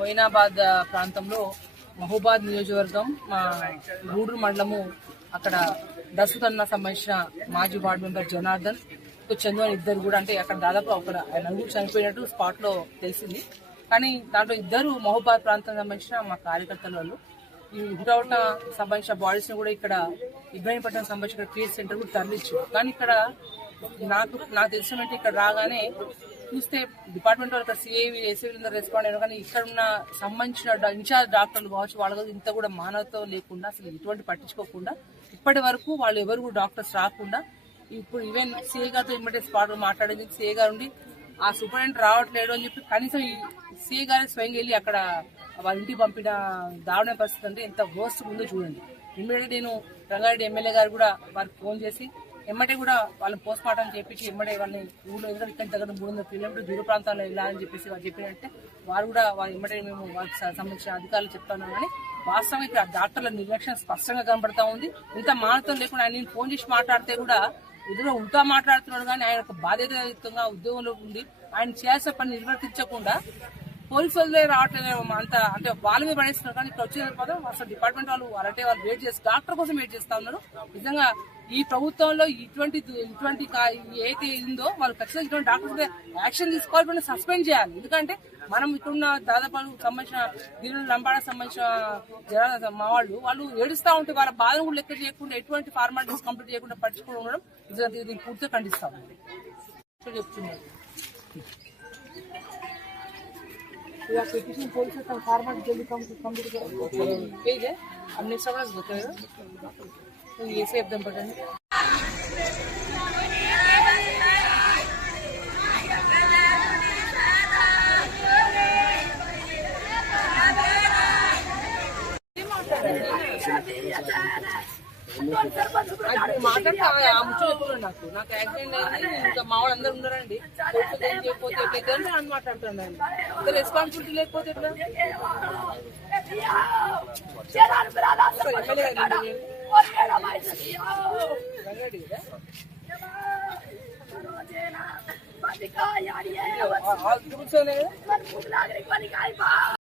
మొయినాబాద్ ప్రాంతంలో మహూబాద్ నియోజకవర్గం మా గూడూరు మండలము అక్కడ దస్తుతన్న సంబంధించిన మాజీ వార్డు మెంబర్ జనార్దన్తో చందు అని ఇద్దరు కూడా అంటే అక్కడ దాదాపు అక్కడ నలుగురు చనిపోయినట్టు స్పాట్లో తెలిసింది. కానీ దాంట్లో ఇద్దరు మహూబాద్ ప్రాంతం సంబంధించిన మా కార్యకర్తల వాళ్ళు. ఈ హుటౌట సంబంధించిన బాడీస్ కూడా ఇక్కడ ఇబ్రాహీంపట్నం సంబంధించిన క్రీస్ సెంటర్ కూడా తరలించు కానీ ఇక్కడ నాకు నాకు తెలిసినట్టు ఇక్కడ రాగానే చూస్తే డిపార్ట్మెంట్ వాళ్ళు సిఐవి సిఐ రెస్పాండ్ అయ్యారు కానీ ఇక్కడ ఉన్న సంబంధించిన ఇన్ఛార్జ్ డాక్టర్లు కావచ్చు వాళ్ళ ఇంత కూడా మానవతో లేకుండా అసలు ఎటువంటి పట్టించుకోకుండా ఇప్పటి వరకు వాళ్ళు ఎవరు కూడా డాక్టర్స్ రాకుండా ఇప్పుడు ఈవెన్ సిఏ గారితో ఇమ్మటే స్పాట్ మాట్లాడేది సిఏ గారు ఉండి ఆ సూపరింటెండెంట్ రావట్లేడు అని చెప్పి కనీసం ఈ గారే స్వయంగా వెళ్ళి అక్కడ వాళ్ళ ఇంటికి పంపిన దారుణ పరిస్థితి అంటే ఎంత వర్స్ట్ ఉందో చూడండి. ఇమ్మీడియట్ నేను రంగారెడ్డి ఎమ్మెల్యే గారు కూడా వారికి ఫోన్ చేసి ఎమ్మటే కూడా వాళ్ళని పోస్ట్ మార్టం చేపించి ఎమ్మటే వాళ్ళని ఊళ్ళో ఎదురు ఇక్కడ దగ్గర మూడు వందల కిలోమీటర్ దూర ప్రాంతాల్లో ఇలా అని చెప్పేసి వాళ్ళు చెప్పినట్టే వారు కూడా వారు ఎమ్మటే మేము వారికి సంబంధించిన అధికారులు చెప్తున్నాం కానీ వాస్తవం ఇక్కడ డాక్టర్ల నిర్లక్ష్యం స్పష్టంగా కనబడతా ఉంది. ఇంత మానతం లేకుండా ఆయన నేను ఫోన్ చేసి మాట్లాడితే కూడా ఎదురు ఉంటా మాట్లాడుతున్నాడు కానీ ఆయన ఒక బాధ్యతాయుతంగా ఉద్యోగంలో ఉంది ఆయన చేయాల్సిన పని నిర్వర్తించకుండా పోలీసు వాళ్ళే రావట్లేదు అంత. అంటే వాళ్ళ మీద పడేస్తున్నారు కానీ ఇక్కడ వచ్చిన తర్వాత అసలు డిపార్ట్మెంట్ వాళ్ళు అలాంటి వాళ్ళు వెయిట్ చేసి డాక్టర్ కోసం వెయిట్ చేస్తా ఉన్నారు. నిజంగా ఈ ప్రభుత్వంలో ఇటువంటి ఇటువంటి కా- ఏదైతే ఉందో వాళ్ళు ఖచ్చితంగా ఇటువంటి డాక్టర్స్ యాక్షన్ తీసుకోవాలి సస్పెండ్ చేయాలి. ఎందుకంటే మనం ఇక్కడున్న దాదాపు సంబంధించిన దీనిలో లంబాడకు సంబంధించిన జనాల మా వాళ్ళు వాళ్ళు ఏడుస్తా ఉంటే వాళ్ళ బాధను కూడా లెక్క చేయకుండా ఎటువంటి ఫార్మాలిటీస్ కంప్లీట్ చేయకుండా పట్టించుకోవడం ఉండడం దీన్ని పూర్తిగా ఖండిస్తాం చెప్తున్నారు या पिटिशन पोलिस का फॉर्मेट जल्दी कम कंप्लीट करो पेज है हमने समझ बताया तो ये से एकदम बटन మాట్లాడితే ఆ ముచ్చట చెప్తున్నాడు నాకు నాకు యాక్సిడెంట్ అయింది ఇంకా మా వాళ్ళు అందరు ఉన్నారండి కొడుకు ఏం చేయకపోతే ఎట్లయితే అని అని మాట్లాడుతున్నాను ఇంకా రెస్పాన్సిబిలిటీ లేకపోతే ఎట్లా అసలు ఎమ్మెల్యే గారు రంగారెడ్డి కదా? ఆ- ఆ గ్రూప్స్ ఉన్నాయి కదా